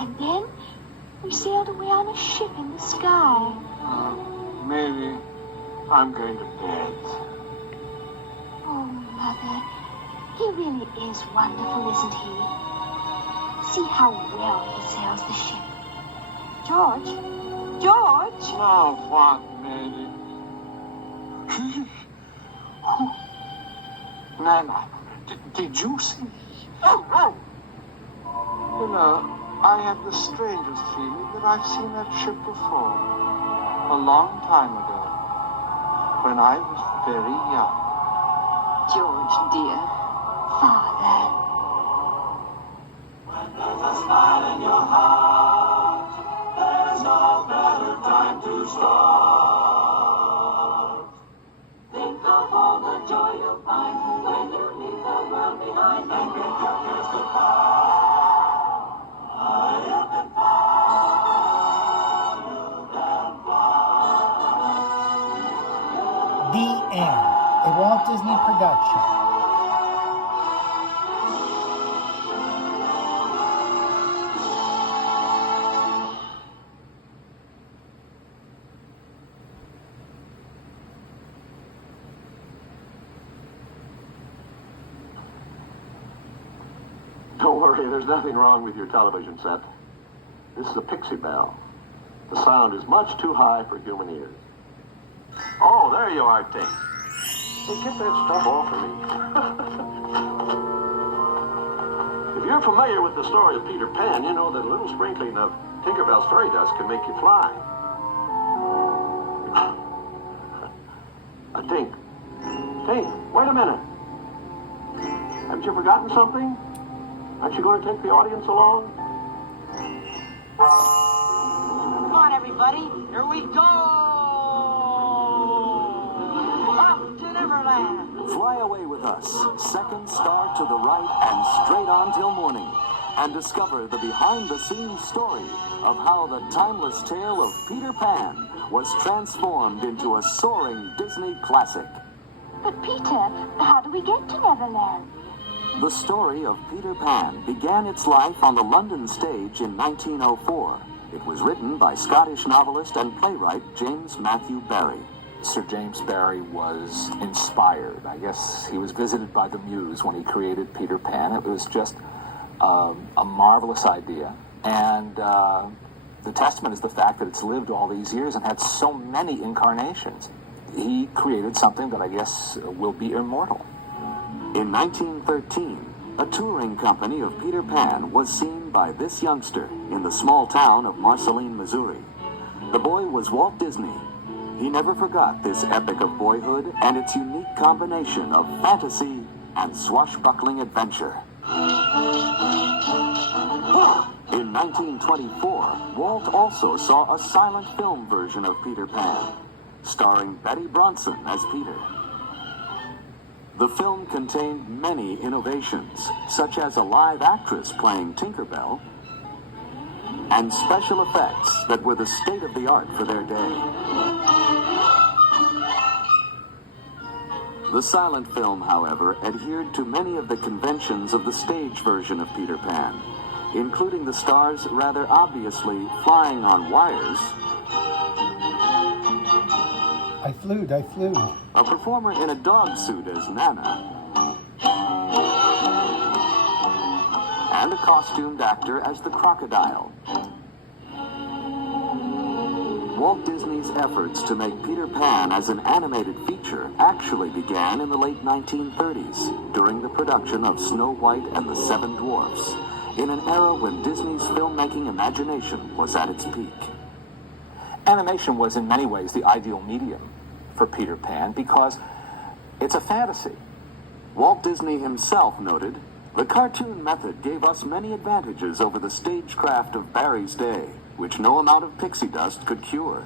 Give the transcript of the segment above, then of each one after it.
And then we sailed away on a ship in the sky. Maybe I'm going to bed. Oh, Mother, he really is wonderful, isn't he? See how well he sails the ship. George? George? Now what, Mary? Nana, did you see? Oh! You know, I have the strangest feeling that I've seen that ship before. A long time ago. When I was very young. George, dear. Father. When there's a smile in your heart, there's no better time to start. Think of all the joy you'll find when you leave the world behind and get your cares goodbye. High up and far, The End, a Walt Disney production. Don't worry, there's nothing wrong with your television set. This is a Pixie Bell. The sound is much too high for human ears. Oh, there you are, Tink. Hey, get that stuff off of me. If you're familiar with the story of Peter Pan, you know that a little sprinkling of Tinkerbell's fairy dust can make you fly. Tink. Tink, wait a minute. Haven't you forgotten something? Aren't you going to take the audience along? Come on, everybody. Here we go! Up to Neverland! Fly away with us, second star to the right and straight on till morning, and discover the behind-the-scenes story of how the timeless tale of Peter Pan was transformed into a soaring Disney classic. But Peter, how do we get to Neverland? The story of Peter Pan began its life on the London stage in 1904. It was written by Scottish novelist and playwright James Matthew Barrie. Sir James Barrie was inspired. I guess he was visited by the muse when he created Peter Pan. It was just a marvelous idea. And the testament is the fact that it's lived all these years and had so many incarnations. He created something that I guess will be immortal. In 1913, a touring company of Peter Pan was seen by this youngster in the small town of Marceline, Missouri. The boy was Walt Disney. He never forgot this epic of boyhood and its unique combination of fantasy and swashbuckling adventure. In 1924, Walt also saw a silent film version of Peter Pan, starring Betty Bronson as Peter. The film contained many innovations, such as a live actress playing Tinkerbell, and special effects that were the state-of-the-art for their day. The silent film, however, adhered to many of the conventions of the stage version of Peter Pan, including the stars rather obviously flying on wires, I flewed. a performer in a dog suit as Nana, and a costumed actor as the crocodile. Walt Disney's efforts to make Peter Pan as an animated feature actually began in the late 1930s during the production of Snow White and the Seven Dwarfs, in an era when Disney's filmmaking imagination was at its peak. Animation was in many ways the ideal medium for Peter Pan because it's a fantasy. Walt Disney himself noted, "The cartoon method gave us many advantages over the stagecraft of Barrie's day, which no amount of pixie dust could cure."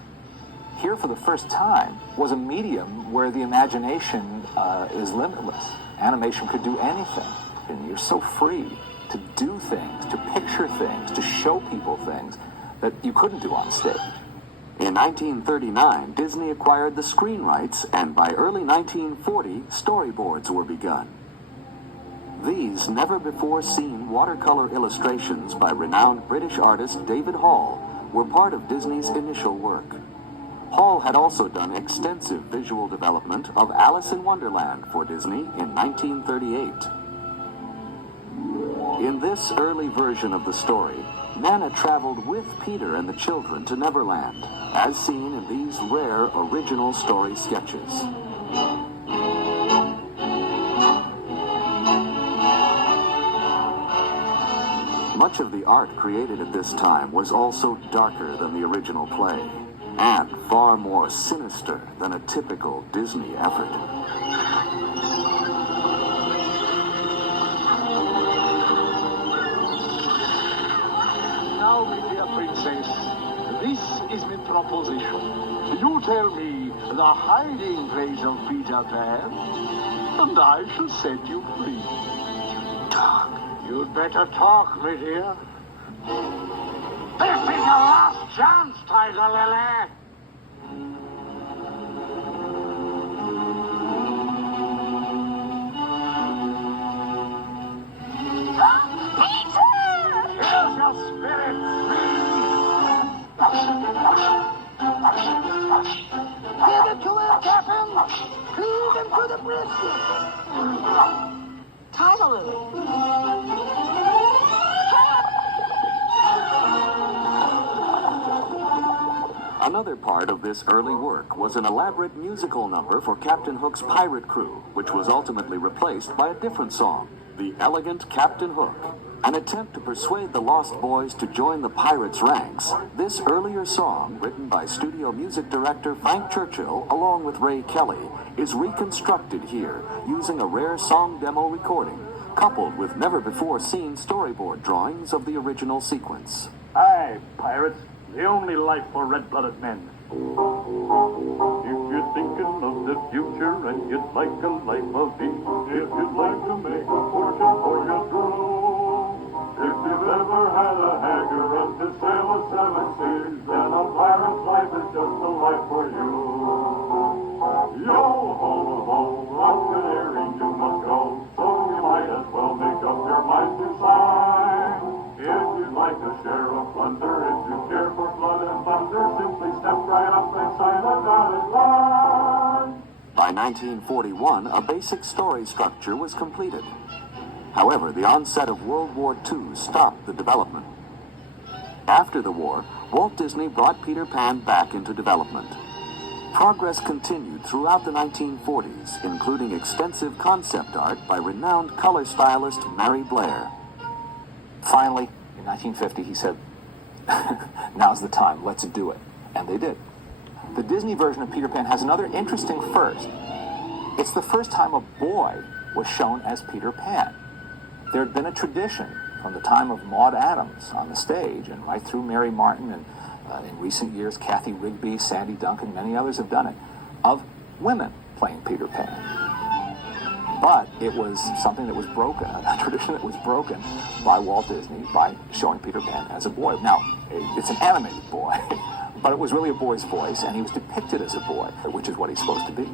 Here, for the first time, was a medium where the imagination is limitless. Animation could do anything, and you're so free to do things, to picture things, to show people things that you couldn't do on stage. In 1939, Disney acquired the screen rights, and by early 1940, storyboards were begun. These never-before-seen watercolor illustrations by renowned British artist David Hall were part of Disney's initial work. Hall had also done extensive visual development of Alice in Wonderland for Disney in 1938. In this early version of the story, Nana traveled with Peter and the children to Neverland, as seen in these rare original story sketches. Much of the art created at this time was also darker than the original play, and far more sinister than a typical Disney effort. Now, my dear princess, this is my proposition. You tell me the hiding place of Peter Pan, and I shall set you free. Talk. You'd better talk, my dear. This is your last chance, Tiger Lily. Peter! Here's your spirit. Give it to him, Captain. Feed him to the brisket. Tiger Lily. Another part of this early work was an elaborate musical number for Captain Hook's pirate crew, which was ultimately replaced by a different song, The Elegant Captain Hook. An attempt to persuade the Lost Boys to join the pirates' ranks, this earlier song, written by studio music director Frank Churchill along with Ray Kelly, is reconstructed here using a rare song demo recording, coupled with never-before-seen storyboard drawings of the original sequence. Aye, pirates, the only life for red-blooded men. If you're thinking of the future and you'd like a life of ease, if you'd like to make a fortune for your crew, if you've ever had a hanger run to sail the seven seas, then a pirate's life is just the life for you. Yo ho ho, up to Erie you must go, so you might as well make up your mind to sign. If you'd like to share a plunder, if you care for blood and thunder, simply step right up and sign a dotted line. By 1941, a basic story structure was completed. However, the onset of World War II stopped the development. After the war, Walt Disney brought Peter Pan back into development. Progress continued throughout the 1940s, including extensive concept art by renowned color stylist Mary Blair. Finally, in 1950, he said, now's the time, let's do it. And they did. The Disney version of Peter Pan has another interesting first. It's the first time a boy was shown as Peter Pan. There had been a tradition from the time of Maude Adams on the stage and right through Mary Martin and in recent years Kathy Rigby, Sandy Duncan, many others have done it, of women playing Peter Pan. But it was something that was broken, a tradition that was broken by Walt Disney by showing Peter Pan as a boy. Now, it's an animated boy, but it was really a boy's voice, and he was depicted as a boy, which is what he's supposed to be.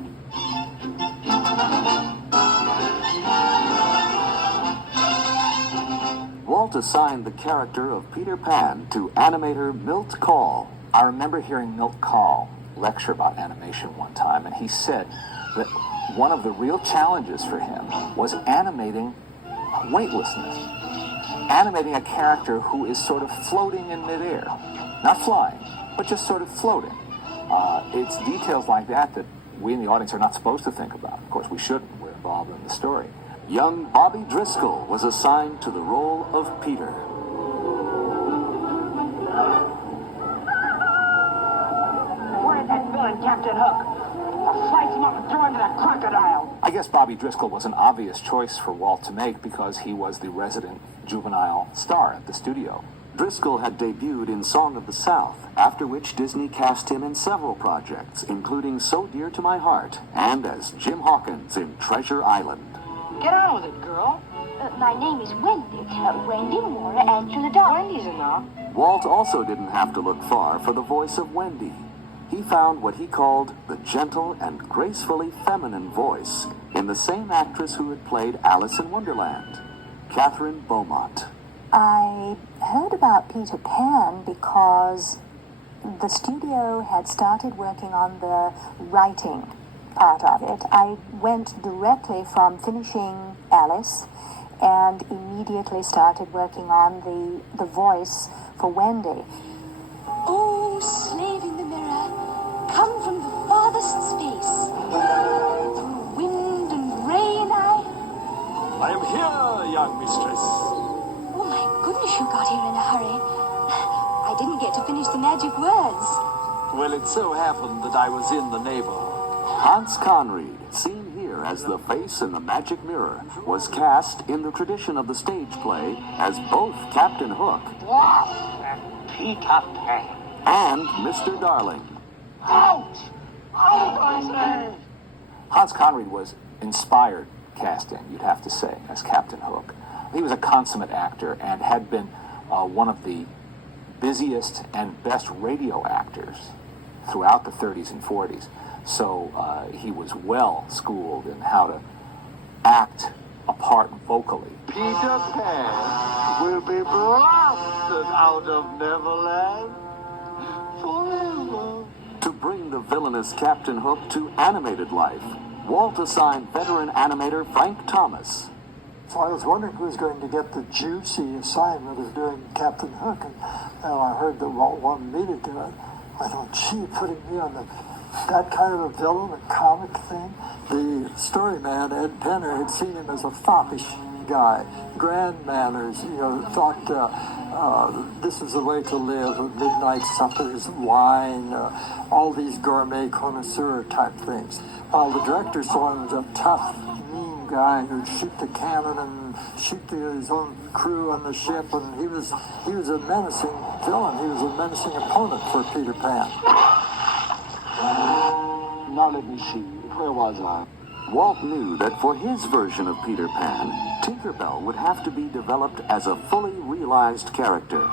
Walt assigned the character of Peter Pan to animator Milt Kahl. I remember hearing Milt Kahl lecture about animation one time, and he said that one of the real challenges for him was animating weightlessness. Animating a character who is sort of floating in midair. Not flying, but just sort of floating. It's details like that that we in the audience are not supposed to think about. Of course, we shouldn't. We're involved in the story. Young Bobby Driscoll was assigned to the role of Peter. Where is that villain, Captain Hook? I'll slice him up and throw him to that crocodile. I guess Bobby Driscoll was an obvious choice for Walt to make because he was the resident juvenile star at the studio. Driscoll had debuted in Song of the South, after which Disney cast him in several projects, including So Dear to My Heart and as Jim Hawkins in Treasure Island. Get on with it, girl. My name is Wendy. Wendy Moore, answer the door. Wendy's enough. Walt also didn't have to look far for the voice of Wendy. he found what he called the gentle and gracefully feminine voice in the same actress who had played Alice in Wonderland, Catherine Beaumont. I heard about Peter Pan because the studio had started working on the writing part of it. I went directly from finishing Alice and immediately started working on the voice for Wendy. Oh, slave in the mirror, come from the farthest space. Through wind and rain I am here, young mistress. Oh my goodness, you got here in a hurry. I didn't get to finish the magic words. Well, it so happened that I was in the neighborhood. Hans Conried, seen here as the face in the magic mirror, was cast in the tradition of the stage play as both Captain Hook Peter Pan. and Mr. Darling. Out! Out, I say! Hans Conried was inspired casting, you'd have to say, as Captain Hook. He was a consummate actor and had been one of the busiest and best radio actors throughout the 30s and 40s. So he was well schooled in how to act a part vocally. Peter Pan will be blasted out of Neverland forever. To bring the villainous Captain Hook to animated life, Walt assigned veteran animator Frank Thomas. So I was wondering who was going to get the juicy assignment of doing Captain Hook, and I heard that Walt wanted me to do it. I thought, gee, putting me on that kind of a villain, a comic thing. The story man, Ed Penner, had seen him as a foppish guy, grand manners, thought this is the way to live, midnight suppers, wine, all these gourmet connoisseur type things. While the director saw him as a tough, mean guy who'd shoot the cannon and shoot his own crew on the ship, and he was a menacing villain. He was a menacing opponent for Peter Pan. Now let me see. Where was I? Walt knew that for his version of Peter Pan, Tinkerbell would have to be developed as a fully realized character.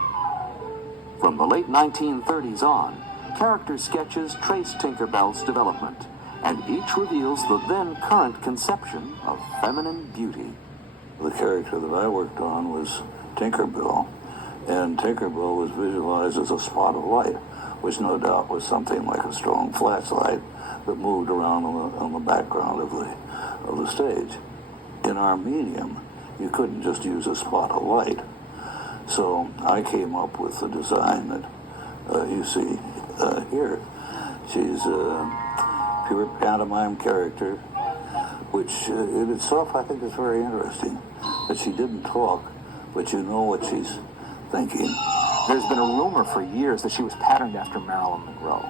From the late 1930s on, character sketches trace Tinkerbell's development, and each reveals the then current conception of feminine beauty. The character that I worked on was Tinkerbell, and Tinkerbell was visualized as a spot of light, which no doubt was something like a strong flashlight that moved around on the background of the stage. In our medium, you couldn't just use a spot of light. So I came up with the design that you see here. She's a pure pantomime character, which in itself I think is very interesting. That she didn't talk, but you know what she's thinking. There's been a rumor for years that she was patterned after Marilyn Monroe.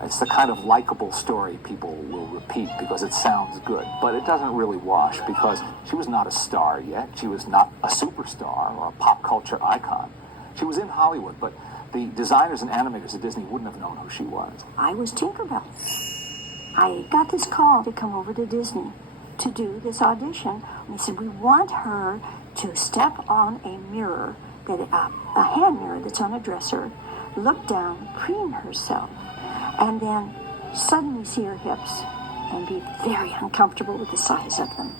It's the kind of likable story people will repeat because it sounds good, but it doesn't really wash because she was not a star yet. She was not a superstar or a pop culture icon. She was in Hollywood, but the designers and animators at Disney wouldn't have known who she was. I was Tinkerbell. I got this call to come over to Disney to do this audition. And they said, we want her to step on a mirror, a hand mirror that's on a dresser, look down, preen herself, and then suddenly see her hips and be very uncomfortable with the size of them.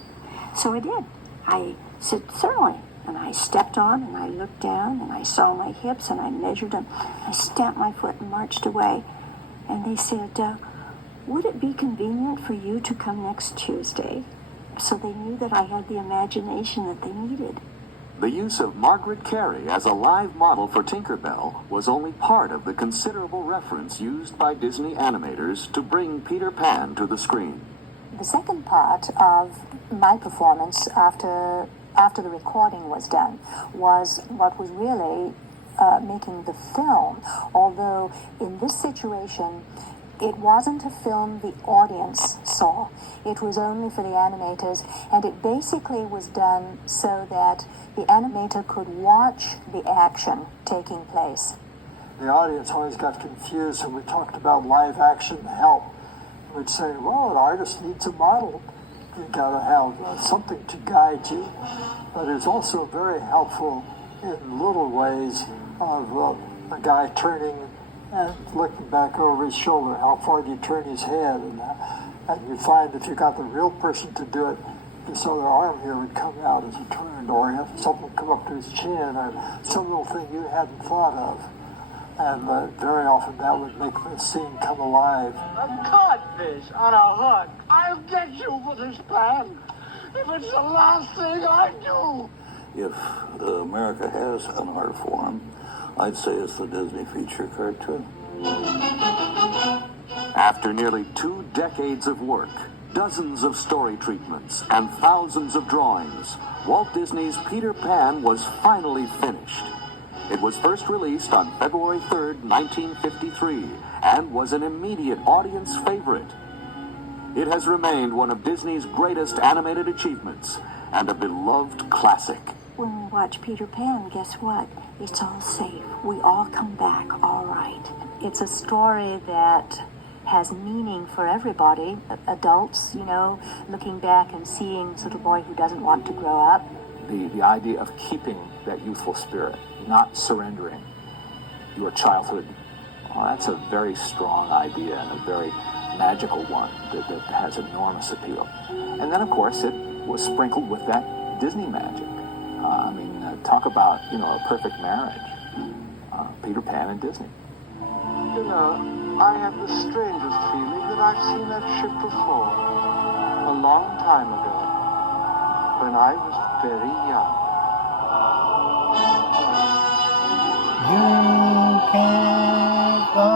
So I did. I said, certainly. And I stepped on and I looked down and I saw my hips and I measured them. I stamped my foot and marched away. And they said, would it be convenient for you to come next Tuesday? So they knew that I had the imagination that they needed. The use of Margaret Carey as a live model for Tinkerbell was only part of the considerable reference used by Disney animators to bring Peter Pan to the screen. The second part of my performance after the recording was done was what was really making the film, although in this situation it wasn't a film the audience saw. It was only for the animators, and it basically was done so that the animator could watch the action taking place. The audience always got confused when we talked about live action help. We'd say, well, an artist needs a model. You gotta have something to guide you. But it's also very helpful in little ways of a guy turning looking back over his shoulder, how far do you turn his head? And you find if you got the real person to do it, this other arm here would come out as a turn, or something would come up to his chin, or some little thing you hadn't thought of. And very often that would make the scene come alive. A codfish on a hook. I'll get you for this plan. If it's the last thing I do. If America has an art form, I'd say it's the Disney feature cartoon. After nearly 2 decades of work, dozens of story treatments, and thousands of drawings, Walt Disney's Peter Pan was finally finished. It was first released on February 3rd, 1953, and was an immediate audience favorite. It has remained one of Disney's greatest animated achievements and a beloved classic. When we watch Peter Pan, guess what? It's all safe. We all come back all right. It's a story that has meaning for everybody, adults, looking back and seeing the little boy who doesn't want to grow up. The idea of keeping that youthful spirit, not surrendering your childhood, well, that's a very strong idea and a very magical one that has enormous appeal. And then, of course, it was sprinkled with that Disney magic. Talk about, a perfect marriage. Peter Pan and Disney. I have the strangest feeling that I've seen that ship before. A long time ago. When I was very young. You can't go.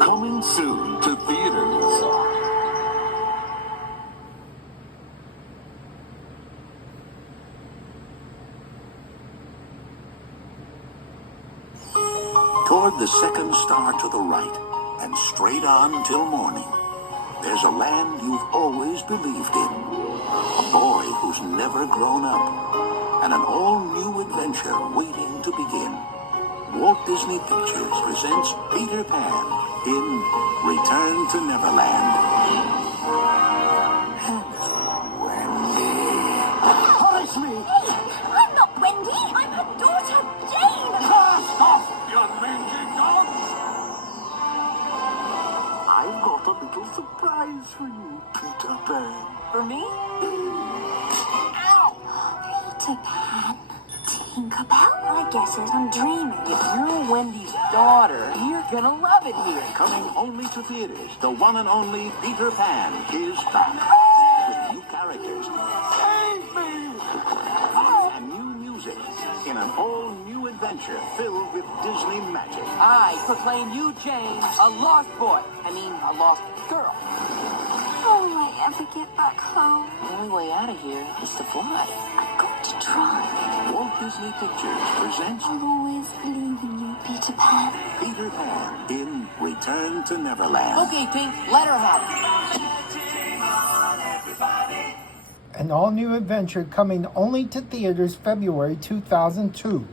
Coming soon to theaters. Toward the second star to the right, and straight on till morning, there's a land you've always believed in. A boy who's never grown up, and an all-new adventure waiting to begin. Walt Disney Pictures presents Peter Pan in Return to Neverland. Punish me! I'm not Wendy. I'm her daughter, Jane. Cast off, you mangy dog! I've got a little surprise for you, Peter Pan. For me? Ow! Peter Pan? Tinkerbell? My guess is I'm dreaming. If you're Wendy's daughter, you're gonna love it here. Coming only to theaters, the one and only Peter Pan is back. With new characters. Save me! And new music. In an all-new adventure filled with Disney magic. I proclaim you, Jane, a lost boy. A lost girl. How will I ever get back home? The only way out of here is to fly. I've got to try. Walt Disney Pictures presents I'll always believe in you, Peter Pan. Peter Pan in Return to Neverland. Okay, Pink, let her have it. An all-new adventure coming only to theaters February 2002.